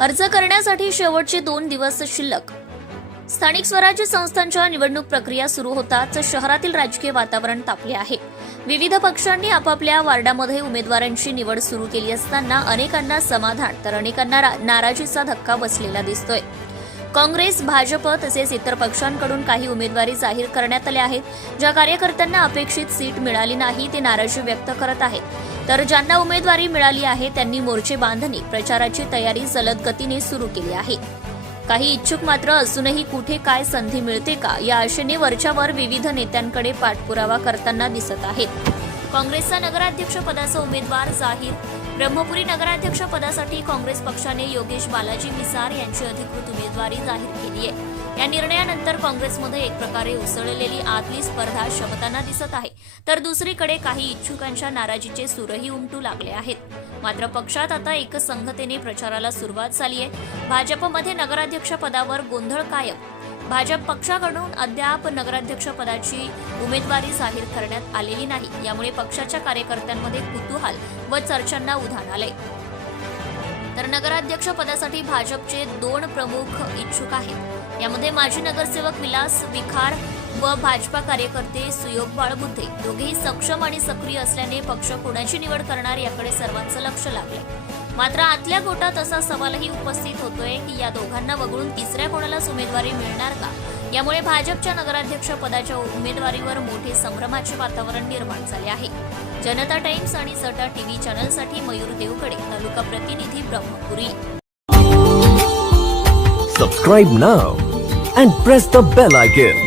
अर्ज करण्यासाठी शेवटचे दोन दिवस शिल्लक. स्थानिक स्वराज्य संस्थांच्या निवडणूक प्रक्रिया सुरू होताच शहरातील राजकीय वातावरण तापले आहे. विविध पक्षांनी आपापल्या वार्डामध्ये उमेदवारांची निवड सुरू केली असताना अनेकांना समाधान तर अनेकांना रा- नाराजीचा धक्का बसलेला दिसतोय. काँग्रेस भाजप तसेच इतर पक्षांकडून काही उमेदवारी जाहीर करण्यात आल्या आहेत. ज्या कार्यकर्त्यांना अपेक्षित सीट मिळाली नाही ते नाराजी व्यक्त करत आहेत. तर ज्यांना उमेदवारी मिळाली आहे त्यांनी मोर्चे बांधणी प्रचाराची तयारी जलद गतीने सुरू केली आहे. काही इच्छुक मात्र अजूनही कुठे काय संधी मिळते का या आशेने वरच्यावर विविध नेत्यांकडे पाठपुरावा करताना दिसत आहेत. काँग्रेसचा नगराध्यक्ष पदाचा उमेदवार जाहीर ब्रह्मपुरी नगराध्यक्ष पदासाठी काँग्रेस पक्षाने योगेश बालाजी मिसार यांची अधिकृत उमेदवारी जाहीर केली आहे. या निर्णयानंतर काँग्रेसमध्ये एक प्रकारे उसळलेली आतली स्पर्धा शमताना दिसत आहे. तर दुसरीकडे काही इच्छुकांच्या नाराजीचे सूरही उमटू लागले आहेत. मात्र पक्षात आता एकसंघतेने प्रचाराला सुरुवात झाली आहे भाजपमध्ये नगराध्यक्ष पदावर गोंधळ कायम. भाजप पक्षाकडून अद्याप नगराध्यक्ष पदाची उमेदवारी जाहीर करण्यात आलेली नाही. यामुळे पक्षाच्या कार्यकर्त्यांमध्ये कुतूहल व चर्चांना उधाण आले तर नगराध्यक्ष पदासाठी भाजपचे दोन प्रमुख इच्छुक आहेत. यामध्ये माजी नगरसेवक विलास विखार व भाजपा कार्यकर्ते सुयोग बाळबुद्धे दोघेही सक्षम आणि सक्रिय असल्याने पक्ष कोणाची निवड करणार याकडे सर्वांचं लक्ष लागले मात्र आतल्या गोटात असा सवालही उपस्थित होतोय की या दोघांना वगळून तिसऱ्या कोणालाच उमेदवारी मिळणार का? यामुळे भाजपच्या नगराध्यक्ष पदाच्या उमेदवारीवर मोठे संभ्रमाचे वातावरण निर्माण झाले आहे. जनता टाइम्स आणि सटा टीव्ही चॅनलसाठी मयूर देवकडे तालुका प्रतिनिधी Brahmapuri. Subscribe now and press the bell icon